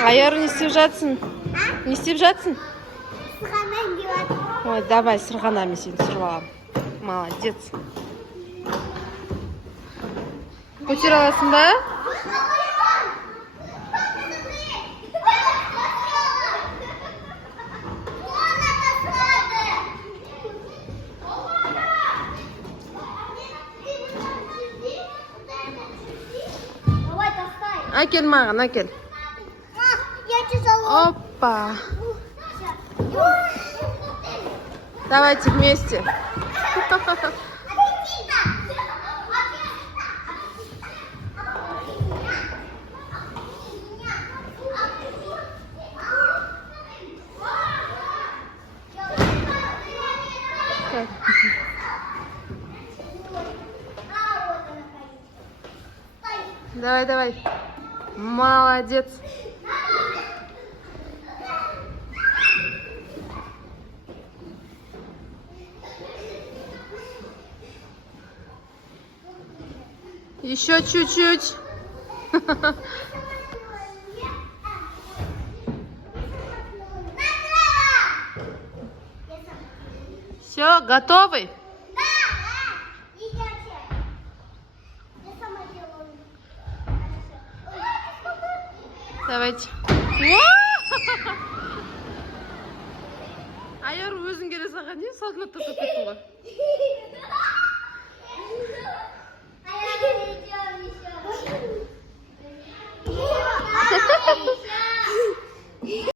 Аяр, не істеп жатсың? Не істеп жатсың? Сырғанайын деп жатыр. Ой, давай, сырғана, мен сені түсіріп аламын. Молодец. Көтер аласың ба? Давай, тастай. Әкел маған, әкел. Я тебе залом. Опа. Давайте вместе. Давай, давай. Молодец. Еще чуть-чуть. Все, готовы? Давайте. Аяр, өзің келе салған не? Салтанатта тоқтайсың ғой.